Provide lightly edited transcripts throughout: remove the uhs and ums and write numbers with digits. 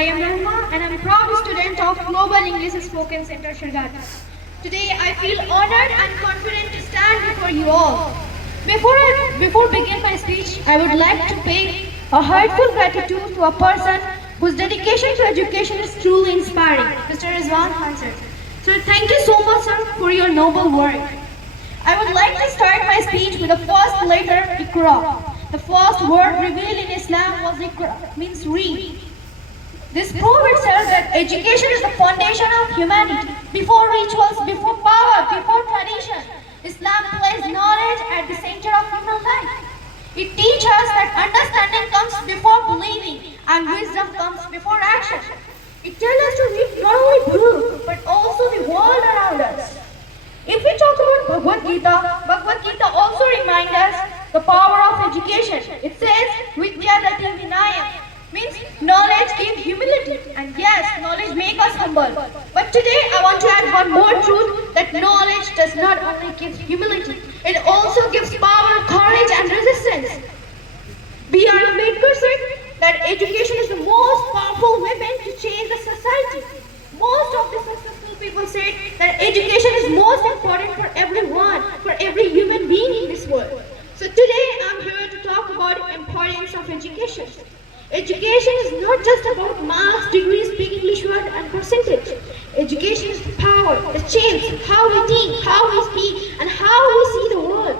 I am Rahma and I am a proud student of Global English Spoken Center, Shargata. Today I feel honored and confident to stand before you all. Before begin my speech, I would like to pay a heartfelt gratitude to a person whose dedication to education is truly inspiring, Mr. Rizwan Khan sir. Sir, thank you so much, sir, for your noble work. I would like to start my speech with the first letter, Iqra. The first word revealed in Islam was Iqra, means read. This proves itself that education is the foundation of humanity. Before rituals, before power, before tradition, Islam places knowledge at the center of human life. It teaches us that understanding comes before believing and wisdom comes before action. It tells us to read not only books but also the world around us. If we talk about Bhagavad Gita also reminds us the power of education. It says, Vidya Dati Vinayam, means knowledge gives humility. And yes, knowledge makes us humble. But today I want to add one more truth, that knowledge does not only give humility, it also gives power, courage and resistance. B.R. Ambedkar said that education is the most powerful weapon to change the society. Most of the successful people said that education is most important for everyone, for every human being in this world. So today I'm here to talk about the importance of education. Education is not just about marks, degrees, speak English word and percentage. Education is the power, the change, how we think, how we speak and how we see the world.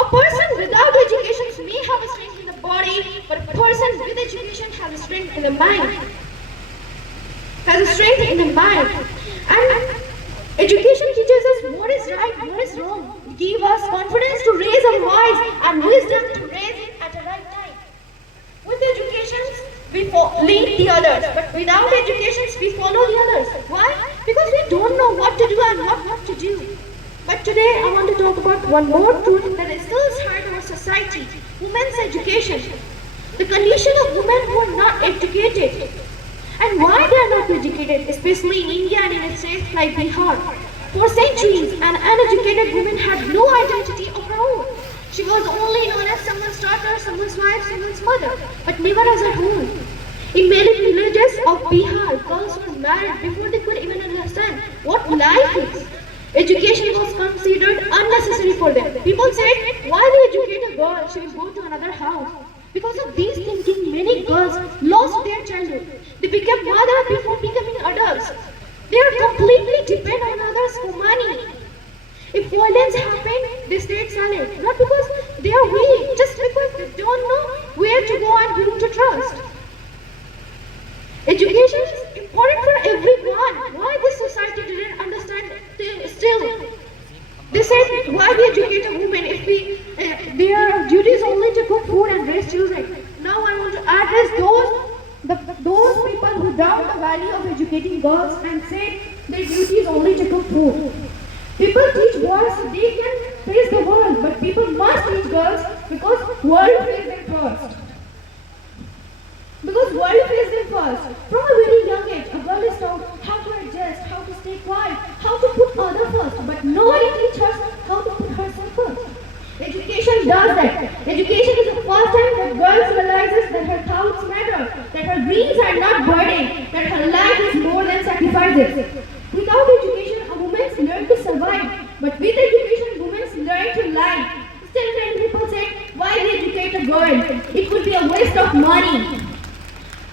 A person without education may have a strength in the body, but a person with education has a strength in the mind. And education teaches us what is right, what is wrong. It gives us confidence to raise our voice and wisdom to raise it at the right time. With education, we lead the others, but without education, we follow the others. Why? Because we don't know what to do and what to do. But today, I want to talk about one more truth that is still hurt our society: women's education. The condition of women who are not educated. And why they are not educated, especially in India and in states like Bihar. For centuries, an uneducated woman had no identity of her own. She was only known as someone's daughter, someone's wife, someone's mother, but never as her own. In many villages of Bihar, girls were married before they could even understand what life is. Education was considered unnecessary for them. People said, why we educate a girl? She will go to another house. Because of these thinking, many girls lost their childhood. They became mothers before becoming adults. They are completely dependent on others for money. If violence happens, they stay silent. Not because they are weak, just because they don't know where to go and whom to trust. Education is important for everyone. Why this society didn't understand still? They said, why we educate a woman if their duty is only to cook food and raise children. Now I want to address those people who doubt the value of educating girls and say their duty is only to cook food. People teach boys so they can face the world, but people must teach girls because world faces them first. From a very young age, a girl is taught how to adjust, how to stay quiet, how to put others first, but nobody teaches her how to put herself first. Education does that. Education is the first time that girls realizes that her thoughts matter, that her dreams are not burden, that her life is more than sacrifices. Without education, a woman learns to survive, but with education, women learn to lie. Still, many people say, why we educate a girl? It could be a waste of money.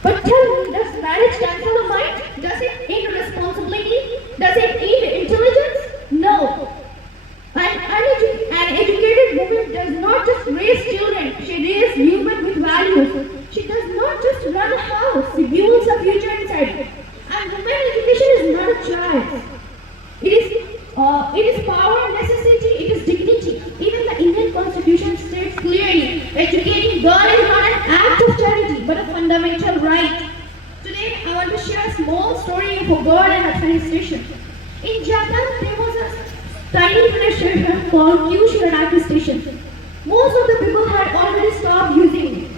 But tell me, does marriage cancel the mind? Does it end responsibility? Does it end intelligence? No. An educated woman does not just raise children, she raises human with values. She does not just run a house, she builds a future inside. And women education is not a choice. It is power, necessity, it is dignity. Even the Indian Constitution states clearly, educating girls is not an act of charity, but a fundamental right. Today, I want to share a small story of a bird and a train station. In Japan, there was a tiny train station called Kyushu Shiranaki Station. Most of the people had already stopped using it.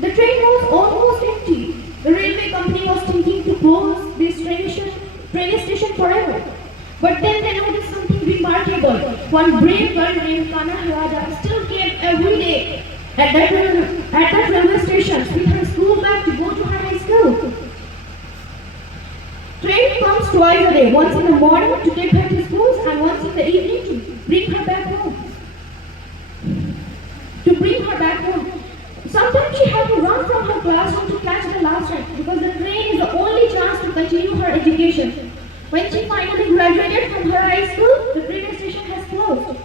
The train was almost empty. The railway company was thinking to close this train station forever. But then they noticed something remarkable. One brave girl named Kana Harada still came every day at that railway station with her school bag to go to her high school. twice a day, once in the morning to take her to school and once in the evening to bring her back home. Sometimes she had to run from her classroom to catch the last train because the train is the only chance to continue her education. When she finally graduated from her high school, the train station has closed.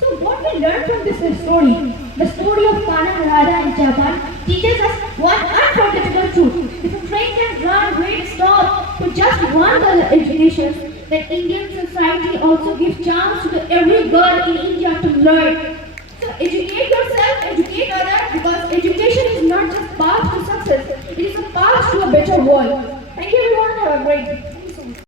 So what we learn from this story, the story of Pana and Radha in Japan, teaches us one unforgettable truth. If a train can run, wait, stop for just one girl education, then Indian society also gives chance to every girl in India to learn. So educate yourself, educate others, because education is not just path to success, it is a path to a better world. Thank you everyone, have a great day.